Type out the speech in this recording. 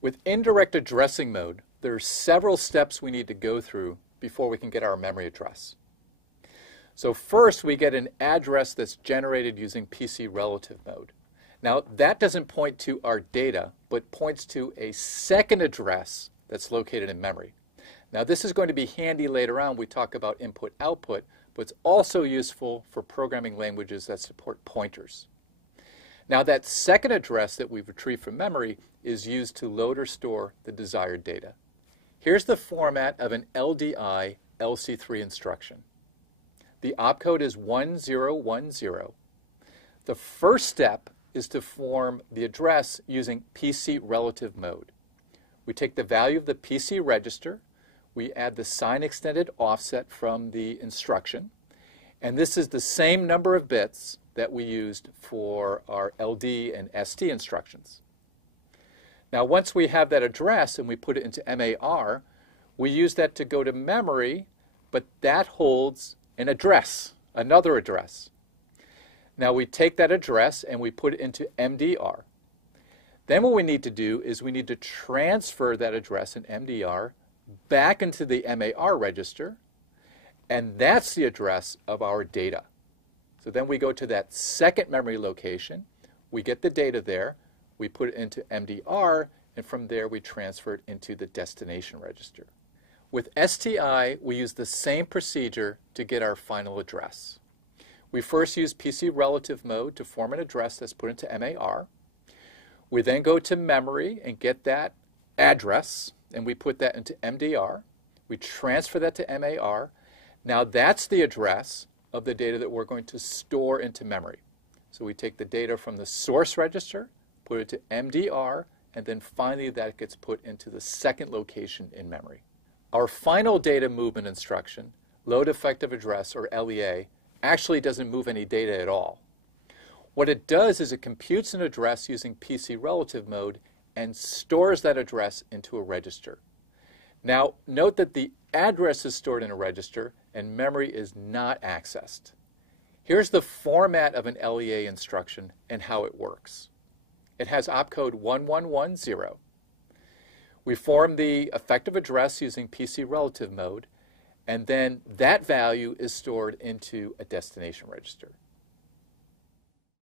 With indirect addressing mode, there are several steps we need to go through before we can get our memory address. So first, we get an address that's generated using PC relative mode. Now, that doesn't point to our data, but points to a second address that's located in memory. Now, this is going to be handy later on when we talk about input-output, but it's also useful for programming languages that support pointers. Now, that second address that we've retrieved from memory is used to load or store the desired data. Here's the format of an LDI LC3 instruction. The opcode is 1010. The first step is to form the address using PC relative mode. We take the value of the PC register, we add the sign extended offset from the instruction, and this is the same number of bits that we used for our LD and ST instructions. Now, once we have that address and we put it into MAR, we use that to go to memory, but that holds an address, another address. Now, we take that address and we put it into MDR. Then what we need to do is we need to transfer that address in MDR back into the MAR register, and that's the address of our data. So then we go to that second memory location, we get the data there, we put it into MDR, and from there we transfer it into the destination register. With STI, we use the same procedure to get our final address. We first use PC relative mode to form an address that's put into MAR. We then go to memory and get that address, and we put that into MDR. We transfer that to MAR. Now that's the address of the data that we're going to store into memory. So we take the data from the source register, put it to MDR, and then finally that gets put into the second location in memory. Our final data movement instruction, load effective address, or LEA, actually doesn't move any data at all. What it does is it computes an address using PC relative mode and stores that address into a register. Now, note that the address is stored in a register and memory is not accessed. Here's the format of an LEA instruction and how it works. It has opcode 1110. We form the effective address using PC relative mode, and then that value is stored into a destination register.